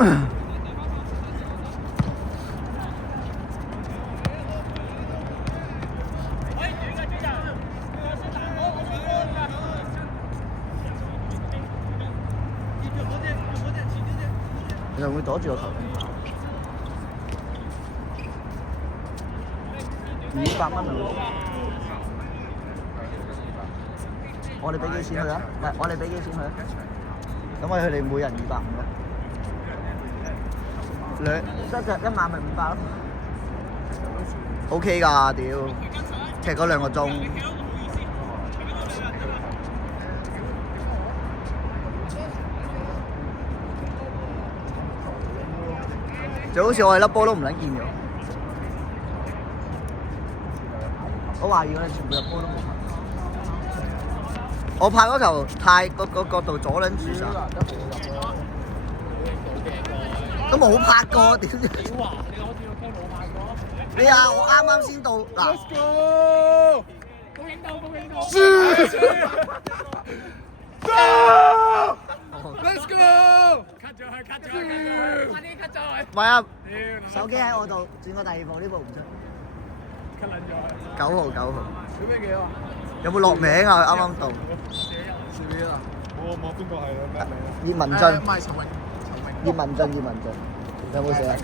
你會唔會躲住個頭咁跑？200蚊啊！我哋俾幾錢佢啊？唔係，我哋俾幾錢佢啊？咁我哋佢哋每人250咯。得隻1萬咪500咯。OK 㗎，屌！踢嗰2個鐘。就好似我哋粒波都唔撚見咗。我懷疑我哋全部入波都冇拍。我拍嗰球太個角度阻撚住晒。都冇拍過，點知？你啊！我啱啱先到嗱。Let's go！ 高影到！Go！Let's go！cut 咗佢，快啲 cut 咗佢。唔係啊，手機喺我度，轉過第2部，呢部唔出。cut 撚咗。9號。小飛幾啊？有冇落名啊？啱啱到。小啊！冇邊個係咩名？葉文俊。唔係陳榮。葉文俊，有冇寫啊？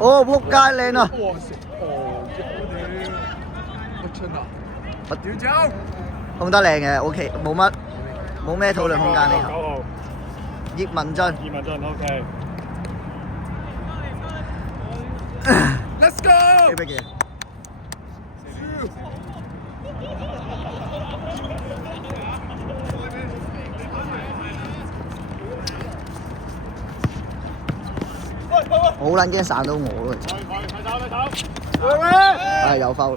哦，仆街靚啊！我屌走，控得靚嘅 ，OK， 冇咩討論空間呢頭。葉文俊 ，OK。Let's go！ 幾幾？我好撚驚散到我咯，其實。係有foul。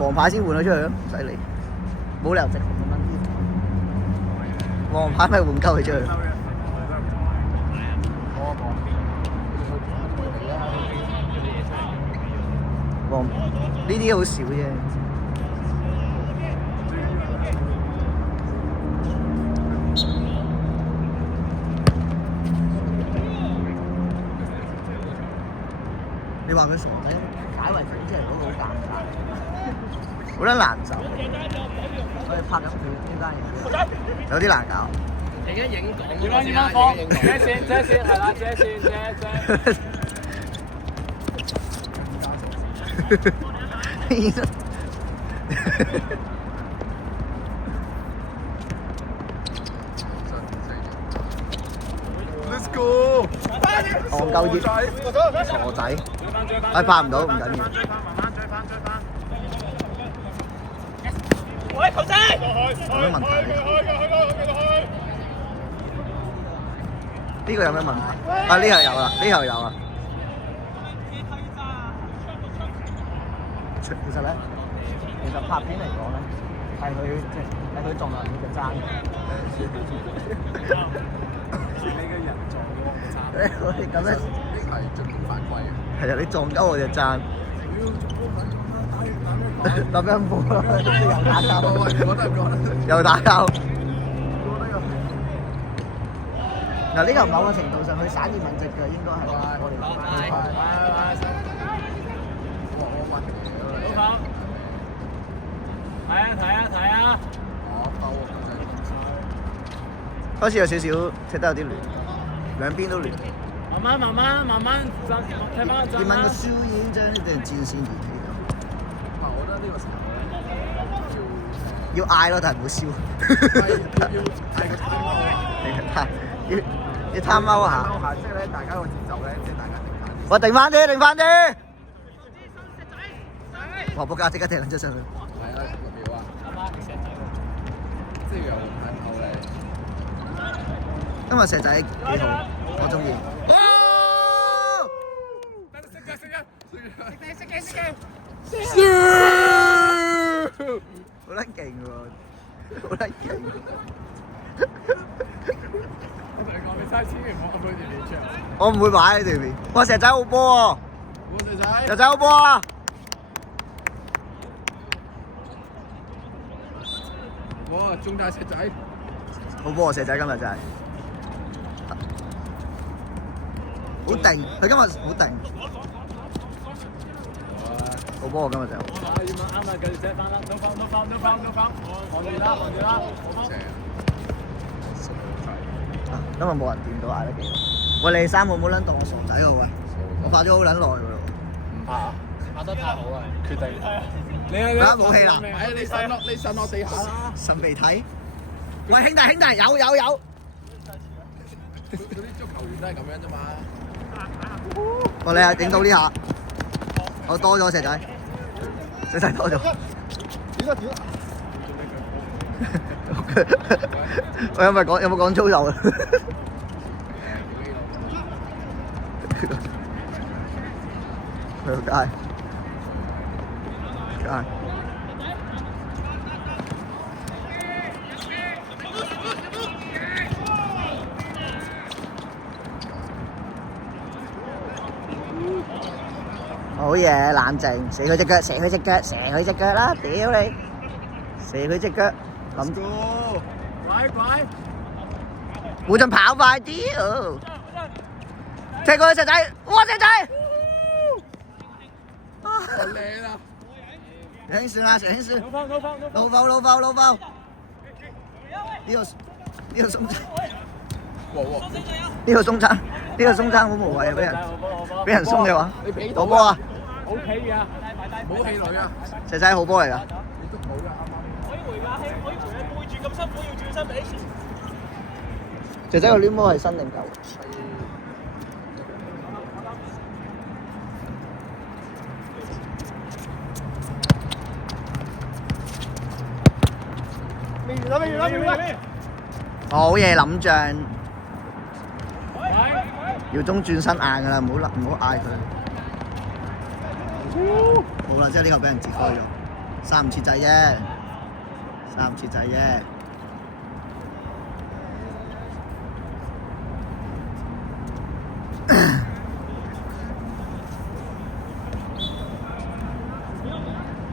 黃牌先換咗出去咯，犀利。冇理由直紅咁撚啲。黃牌咪換鳩佢出去。黃呢啲好少啫。你話佢傻仔，解圍粉即係嗰個好尷尬，好撚難受。我哋拍緊片呢單嘢，有啲難搞。而家影講，點樣放？遮線，係啦，遮線。Let's go！ 戇鳩啲，傻仔，拍唔到唔緊要。喂，球仔！有咩問題？呢個有咩問題？啊，呢個有啦，呢個有啦。其實咧，拍片嚟講咧，係佢撞落你嘅踭。我哋咁樣，呢係進攻犯規啊！係啊，你撞鳩我隻踭，打乒乓波啦，又打交，嗱呢個某個程度上佢散葉問直嘅，應該係我哋睇啊！開始有少少踢得有啲亂。兩邊都亂。慢慢睇翻個陣。葉問個輸已經將呢條戰線移起咗。我覺得呢個時候要嗌咯，但係唔好燒。要嗌個貪踎。要貪踎下。即係咧，大家個節奏咧，即係大家定翻。喂，定翻啲。哇！仆街即刻踢兩隻上去。係啊，6秒啊。即係有眼口嚟。今日石仔幾好，我中意。好撚勁喎，好撚勁！我同你講，你嘥錢唔好咁多嘢唱。我唔會擺喺對面。哇！石仔好波喎！石仔好波啊！哇！中大石仔，好波啊！石仔今日真係好定，佢今日好定。好波啊！今日就。啱啊！繼續寫翻啦，no foul，望住啦，今日冇人掂到，嗌得幾好。喂，你哋三個冇撚當我傻仔喎喂！我拍咗好撚耐㗎咯。唔怕，拍得太好啦，決定。你而家冇氣啦？你呻落地下啦！擤鼻涕。喂，兄弟，有。嗰啲足球員都係咁樣啫嘛。喂，你係影到呢下，我多咗石仔，石仔多咗。我有冇講粗口啊？去街。好嘢，冷靜，射佢隻腳啦！屌你，射佢隻腳，諗住。拐，胡俊跑快啲哦！踢過去石仔，哇石仔！靚啊！小興算啦，小興算。老爆！呢個松餐好無謂啊！俾人鬆嘅話，好波啊！好企嘅，冇氣餒啊！石仔好波嚟㗎。你都冇啦，啱啱。可以回㗎，可以回你背住咁辛苦要轉身俾。石仔個攣波係新定舊？好嘢諗象，耀中轉身硬㗎啦，唔好嗌佢。好啦，即係呢個俾人截開咗，3唔切制啫。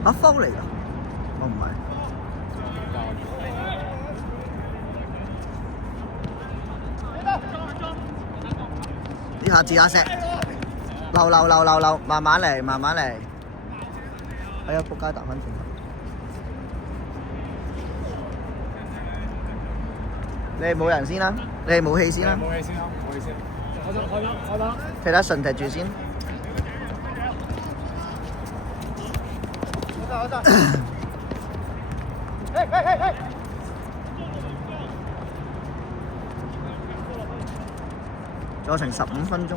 啊，foul嚟㗎？我唔係。呢下自下石，溜，慢慢嚟。哎呀，仆街打翻轉頭。你哋冇人先啦，你哋冇氣先啦。冇氣先。開得。踢得順踢住先。好得。仲有成15分鐘。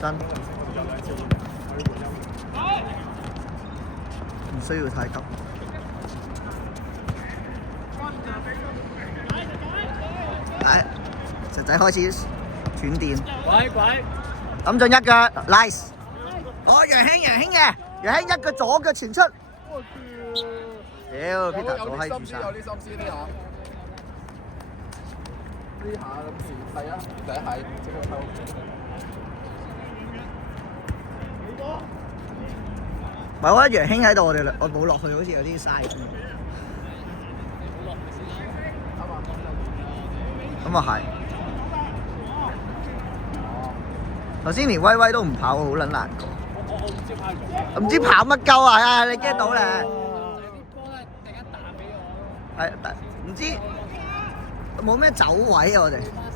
真。唔需要太急。石仔開始斷電。拐。抌進一腳 ，nice。哦，楊興一腳左腳傳出。屌，Peter 左閪住晒。有啲心思呢下。呢下咁時係啊，第一下即刻偷。唔係，我覺得楊興喺度，我冇落去，好似有啲嘥咁。咁啊係。頭先連威威都唔跑，好撚難過。我唔知跑乜鳩啊！你 get 到咧？啲波咧突然間彈俾我。係，唔知冇咩走位啊！我哋。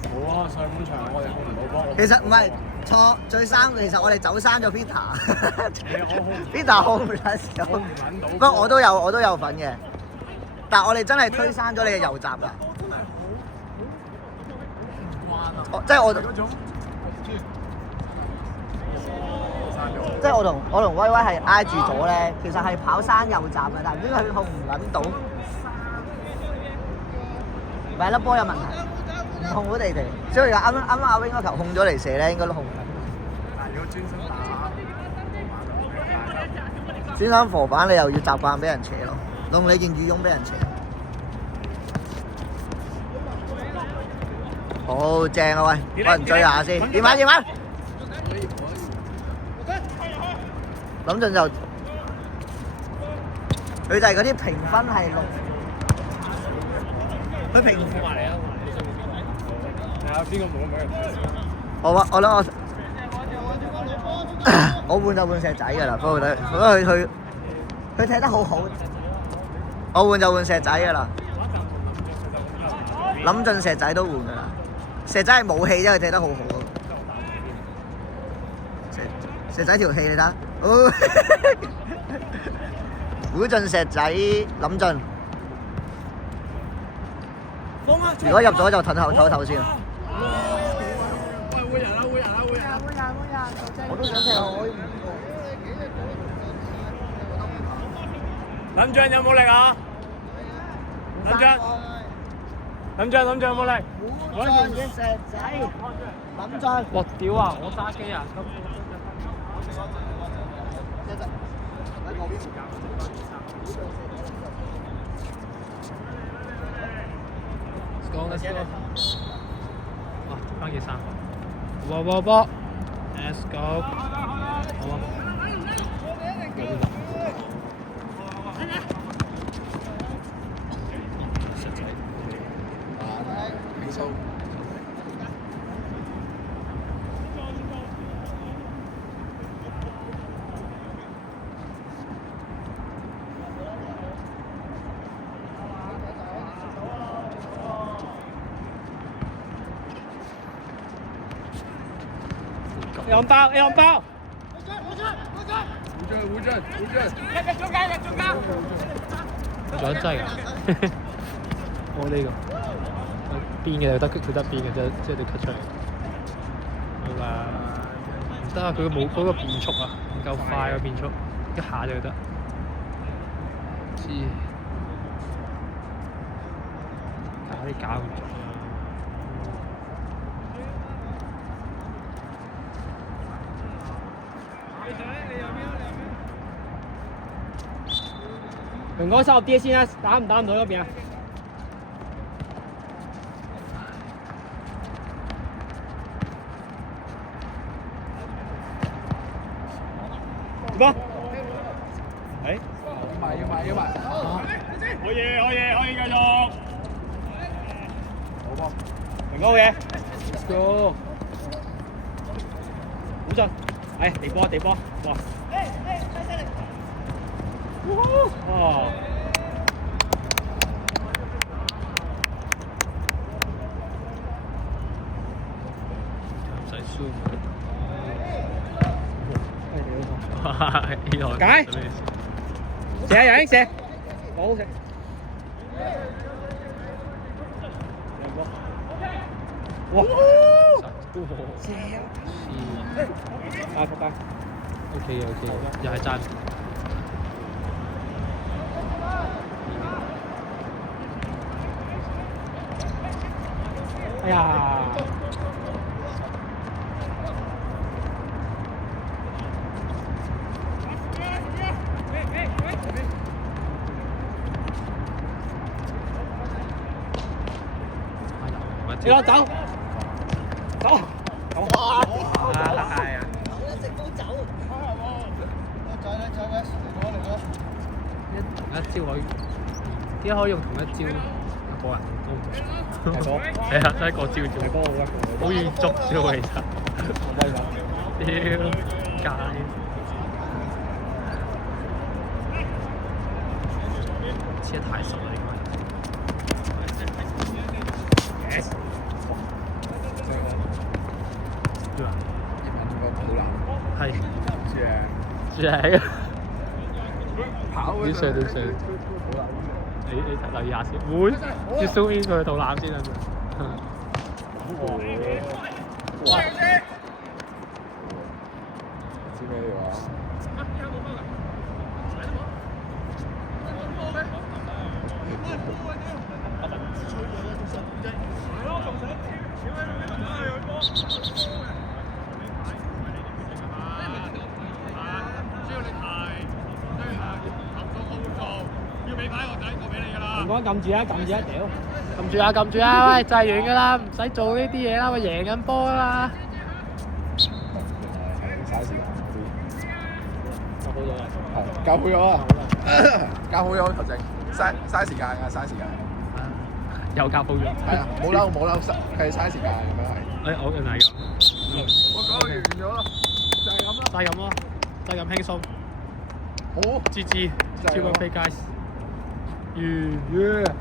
冇啊！上半場我哋控唔到波。其實唔係錯，最生其實我哋走生咗 Peter。Peter 控唔撚到。不過我都有份嘅，但係我哋真係推生咗你嘅右閘啦。即係我同威威係挨住咗咧，其實係跑山右閘嘅，但係唔知佢控唔撚到，咪粒波有問題，唔控好地，所以啱啱阿 wing 個球控咗嚟射咧，應該都控唔緊。但係如果專心打，專心防板你又要習慣俾人扯咯，用你件羽絨俾人扯。好。度正啊喂，揾人追下先。點啊點啊！諗陣就佢就係嗰啲評分係6，佢評埋嚟啊！係啊，邊個冇咩？我諗我換就換石仔㗎啦，不過佢踢得好好，我換就換石仔㗎啦。諗盡石仔都換㗎啦，石仔係武器啫，佢踢得好好。石仔條氣你睇，估盡石仔諗盡。如果入咗就唞一唞先。會人啊！我都想踢下可以。林將有冇力啊？林將有冇力？估盡嘅石仔，諗盡。我屌啊！我揸機啊！Let's go. 哇，翻件衫。波 ，Let's go。好啊。石仔。沒錯。兩包。胡振。中間。仲有劑㗎？我呢個邊嘅得佢得邊嘅啫，即係你 cut 出嚟。好啦，唔得啊！佢冇嗰個變速啊，唔夠快個變速，一下就得。知搞唔中。唔該晒，我跌先啦，打唔到嗰邊啊？點啊？誒？要埋。可以繼續。好波。明哥好嘢。Let's go。好進。地波。哇！哦！唔使輸。解！射楊英射，好食。哇！正。啊，仆街。OK，又係讚。哎呀！你攞走。哎呀！食都走。一招可以，點解可以用同一招個人都唔同？係波。係啊，得一個招。係波好啊！好易捉招其實。屌街！切得太熟啦應該。對啊。係。正。點射？你留意下先，會要 zoom in 佢肚腩先啊！哇！知咩料啊？唔該。啊，撳住啊，屌！撳住啊，喂，就係完㗎啦，唔使做呢啲嘢啦，我贏緊波啦。嘥時間啲。教好咗啊！教好咗球證，嘥時間㗎，嘥時間。又教好咗。係啊，冇嬲，係嘥時間咁樣係。我原來係咁。我講完咗啦，就係咁啦。就係咁咯，就係咁輕鬆。好，GG，超級飛街。完。